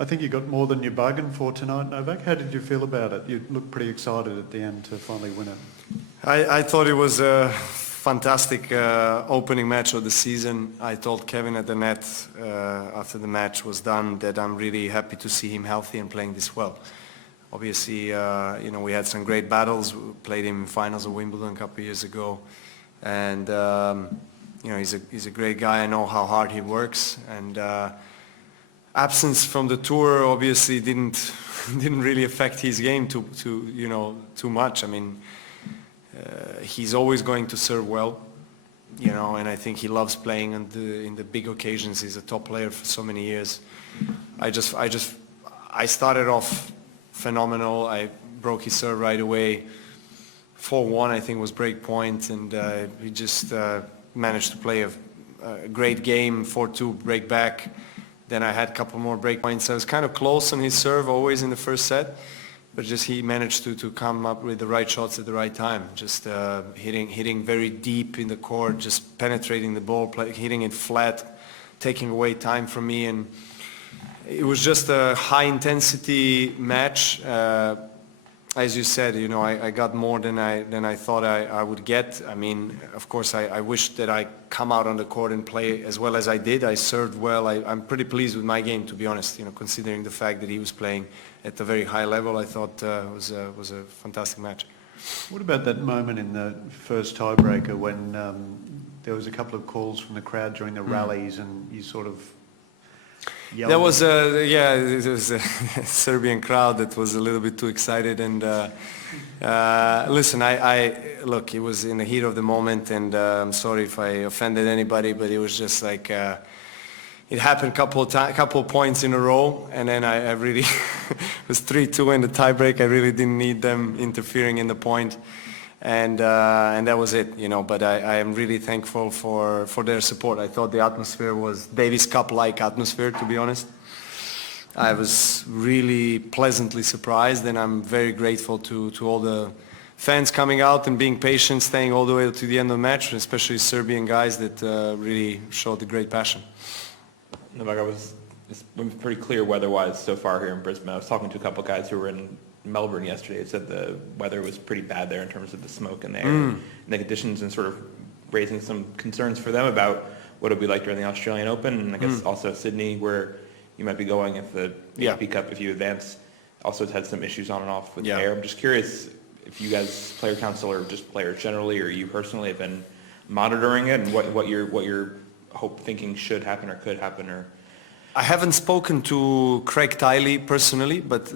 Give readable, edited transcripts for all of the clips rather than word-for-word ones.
I think you got more than you bargained for tonight, Novak. How did you feel about it? You looked pretty excited at the end to finally win it. I thought it was a fantastic opening match of the season. I told Kevin at the net after the match was done that I'm really happy to see him healthy and playing this well. Obviously, we had some great battles. We played him in finals of Wimbledon a couple of years ago, and he's a great guy. I know how hard he works, and absence from the tour obviously didn't really affect his game too much. I mean, he's always going to serve well, and I think he loves playing in the big occasions. He's a top player for so many years. I started off phenomenal. I broke his serve right away. 4-1 I think was break point, and he just managed to play a great game. 4-2 break back. Then I had a couple more break points. I was kind of close on his serve always in the first set, but just he managed to come up with the right shots at the right time. Just hitting very deep in the court, just penetrating the ball, hitting it flat, taking away time from me, and it was just a high intensity match. As you said, I got more than I thought I would get. I mean, of course, I wish that I come out on the court and play as well as I did. I served well. I'm pretty pleased with my game, to be honest. Considering the fact that he was playing at a very high level, I thought it was a fantastic match. What about that moment in the first tiebreaker when there was a couple of calls from the crowd during the rallies, and you sort of yelled? That was it was a Serbian crowd that was a little bit too excited, and listen, look, it was in the heat of the moment, and I'm sorry if I offended anybody, but it was just like it happened a couple of points in a row, and then I really it was 3-2 in the tiebreak. I really didn't need them interfering in the point, and that was it, But I am really thankful for their support. I thought the atmosphere was Davis Cup-like atmosphere, to be honest. I was really pleasantly surprised, and I'm very grateful to all the fans coming out and being patient, staying all the way to the end of the match, especially Serbian guys that really showed a great passion. Novak, it's been pretty clear weather-wise so far here in Brisbane. I was talking to a couple of guys who were in Melbourne yesterday. It said the weather was pretty bad there in terms of the smoke in the air and the conditions, and sort of raising some concerns for them about what it would be like during the Australian Open, and I guess also Sydney, where you might be going if the ATP Cup, if you advance, also has had some issues on and off with the air. I'm just curious if you guys, player council, or just players generally, or you personally, have been monitoring it, and what your thinking should happen or could happen. Or I haven't spoken to Craig Tiley personally, but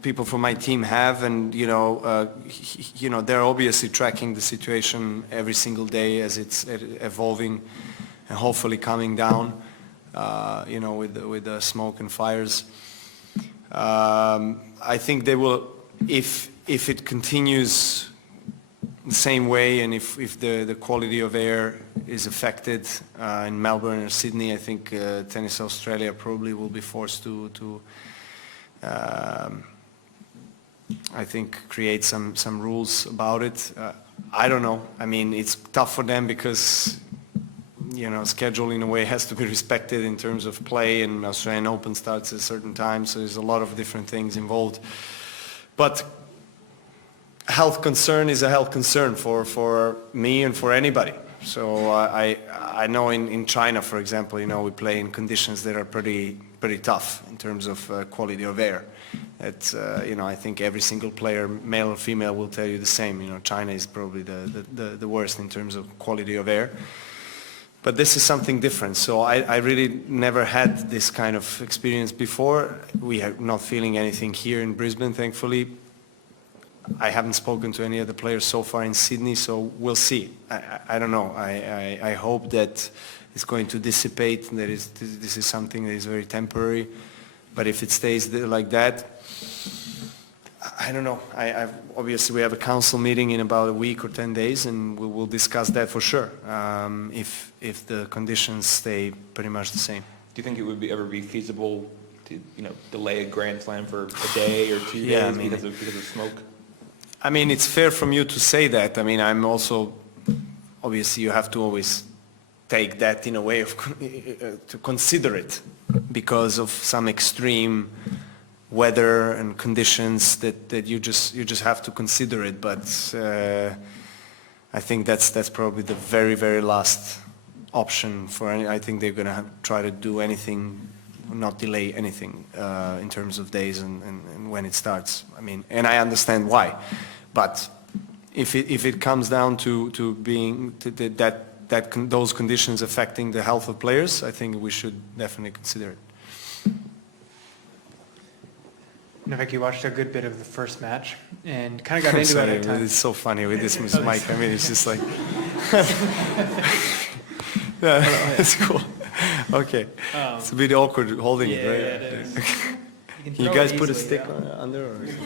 people from my team have, and they're obviously tracking the situation every single day as it's evolving and hopefully coming down, with the smoke and fires. I think they will, if it continues the same way, and if the quality of air is affected in Melbourne or Sydney, I think Tennis Australia probably will be forced to I think create some rules about it. I don't know. I mean, it's tough for them because schedule in a way has to be respected in terms of play, and Australian Open starts at a certain time, so there's a lot of different things involved. But health concern is a health concern for me and for anybody. So I know in China, for example, we play in conditions that are pretty tough in terms of quality of air. It's I think every single player, male or female, will tell you the same. China is probably the worst in terms of quality of air. But this is something different. So I really never had this kind of experience before. We are not feeling anything here in Brisbane, thankfully. I haven't spoken to any of the players so far in Sydney, so we'll see. I don't know. I hope that it's going to dissipate, and this is something that is very temporary. But if it stays like that, I don't know. Obviously, we have a council meeting in about a week or 10 days, and we'll discuss that for sure, if the conditions stay pretty much the same. Do you think it would ever be feasible to delay a Grand Slam for a day or 2 days because of smoke? I mean, it's fair from you to say that. I mean, I'm also, obviously you have to always take that in a way of to consider it. because of some extreme weather and conditions that you just have to consider it. But I think that's probably the very last option for any. I think they're going to try to do anything, not delay anything in terms of days and when it starts. I mean, and I understand why, but if it comes down to being those conditions affecting the health of players, I think we should definitely consider it. Novak, you watched a good bit of the first match and kind of got into it at times. It's so funny with this mic. I mean, it's just like... yeah, it's cool. Okay. It's a bit awkward holding it, right? Yeah, it is. You guys put a stick under? Or? Yeah, you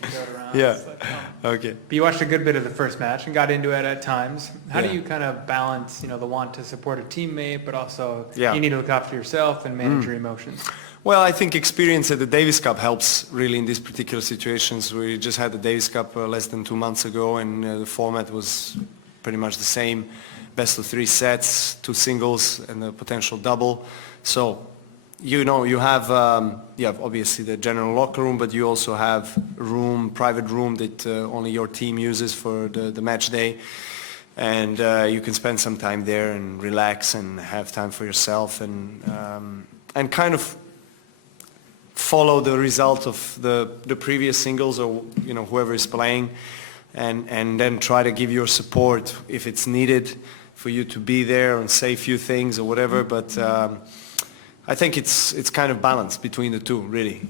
can throw it around. Yeah. It's like, Okay. But you watched a good bit of the first match and got into it at times. How Yeah. do you kind of balance, the want to support a teammate, but also Yeah. you need to look after yourself and manage your emotions? Well, I think experience at the Davis Cup helps really in these particular situations. We just had the Davis Cup less than 2 months ago, and the format was pretty much the same. Best of 3 sets, 2 singles, and a potential double. So, you have obviously the general locker room, but you also have private room that only your team uses for the match day. And you can spend some time there and relax and have time for yourself and kind of follow the result of the previous singles or whoever is playing, and then try to give your support if it's needed for you to be there and say a few things or whatever. But I think it's kind of balanced between the two, really,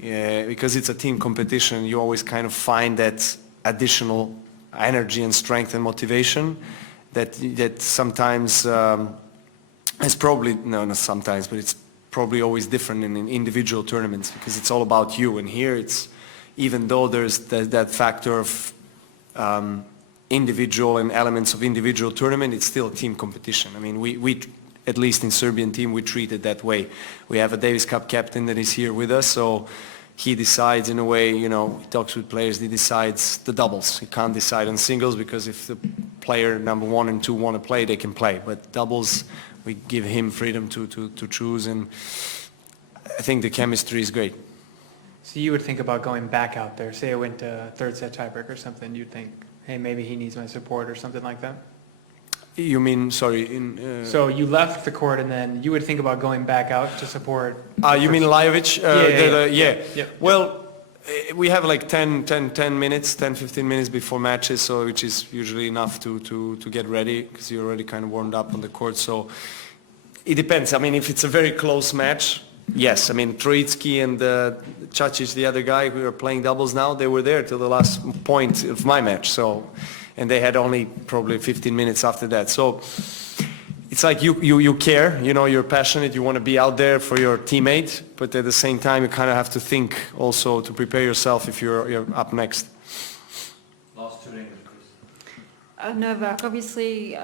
because it's a team competition. You always kind of find that additional energy and strength and motivation that sometimes is probably not sometimes, but it's probably always different in individual tournaments because it's all about you. And here it's, even though there's that factor of individual and elements of individual tournament, it's still a team competition. I mean, we at least in Serbian team, we treat it that way. We have a Davis Cup captain that is here with us, so he decides in a way, he talks with players, he decides the doubles. He can't decide on singles because if the player number 1 and 2 want to play, they can play. But doubles, we give him freedom to choose, and I think the chemistry is great. So you would think about going back out there, say it went to 3rd set tiebreak or something, you'd think, hey, maybe he needs my support or something like that? You mean, sorry, So you left the court and then you would think about going back out to support... you mean Lajovic? Yeah. Well, we have like 10 minutes, 10-15 minutes before matches, so which is usually enough to get ready because you're already kind of warmed up on the court. So it depends. I mean, if it's a very close match, yes. I mean, Troitsky and Čačić, the other guy who are playing doubles now, they were there till the last point of my match. So, and they had only probably 15 minutes after that. So it's like you care, you're passionate, you want to be out there for your teammate, but at the same time you kind of have to think also to prepare yourself if you're up next. Last 2 English, please. Novak, obviously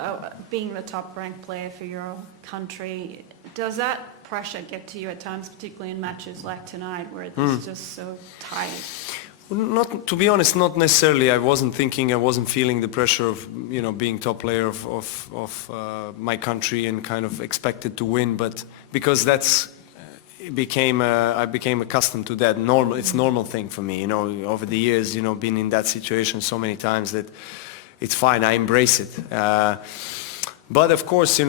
being the top ranked player for your country, does that pressure get to you at times, particularly in matches like tonight where it's just so tight? Not, to be honest, not necessarily. I wasn't feeling the pressure of, being top player of my country and kind of expected to win, but because I became accustomed to that. It's a normal thing for me, over the years, been in that situation so many times that it's fine, I embrace it. But of course,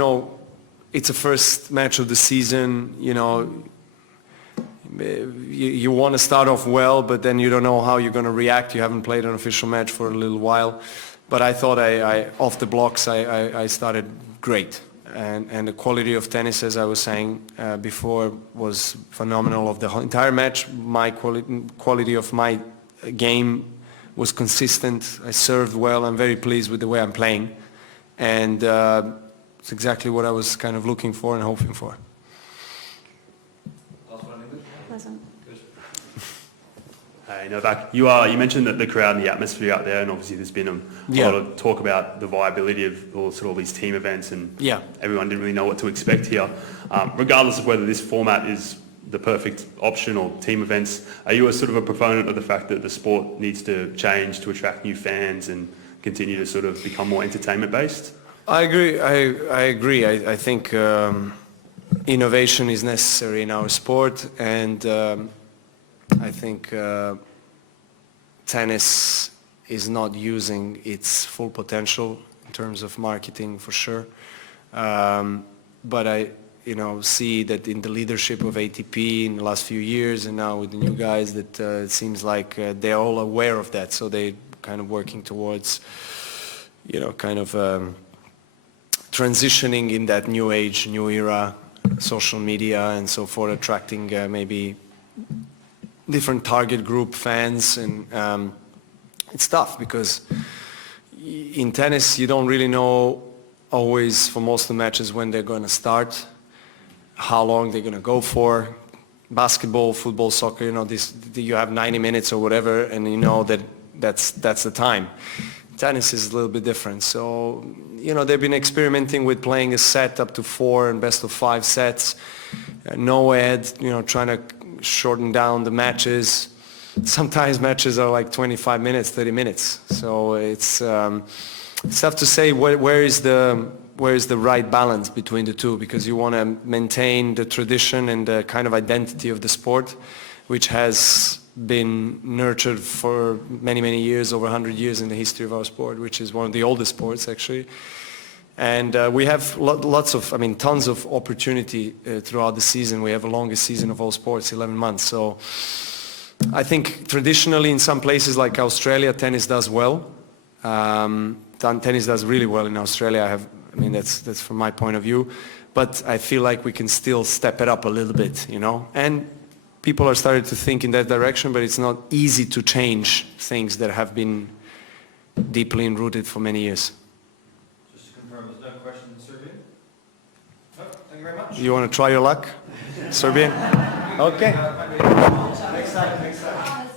it's a first match of the season, you want to start off well, but then you don't know how you're going to react. You haven't played an official match for a little while. But I thought off the blocks, I started great. And the quality of tennis, as I was saying before, was phenomenal of the entire match. My quality of my game was consistent. I served well. I'm very pleased with the way I'm playing. And it's exactly what I was kind of looking for and hoping for. Pleasant. Hey Novak, you mentioned that the crowd and the atmosphere out there, and obviously there's been a lot of talk about the viability of all these team events, and everyone didn't really know what to expect here. Regardless of whether this format is the perfect option or team events, are you a sort of a proponent of the fact that the sport needs to change to attract new fans and continue to sort of become more entertainment based? I agree. I agree. I think innovation is necessary in our sport, and I think tennis is not using its full potential in terms of marketing for sure. But I see that in the leadership of ATP in the last few years, and now with the new guys, that it seems like they're all aware of that, so they're kind of working towards transitioning in that new age, new era, social media and so forth, attracting maybe different target group fans. And it's tough because in tennis you don't really know always for most of the matches when they're going to start, how long they're going to go for. Basketball, football, soccer, you have 90 minutes or whatever, and you know that's the time. Tennis is a little bit different. So, they've been experimenting with playing a set up to 4 and best of 5 sets. Nole, trying to shorten down the matches. Sometimes matches are like 25 minutes, 30 minutes. So it's tough to say where is the right balance between the two, because you want to maintain the tradition and the kind of identity of the sport, which has been nurtured for many, many years, over 100 years in the history of our sport, which is one of the oldest sports actually. And we have tons of opportunity throughout the season. We have the longest season of all sports, 11 months. So I think traditionally in some places like Australia, tennis does well. Tennis does really well in Australia. That's from my point of view. But I feel like we can still step it up a little bit, And people are starting to think in that direction, but it's not easy to change things that have been deeply enrooted for many years. Just to confirm, there's no question in Serbian? No, thank you very much. You want to try your luck? Serbian? Okay. Next time.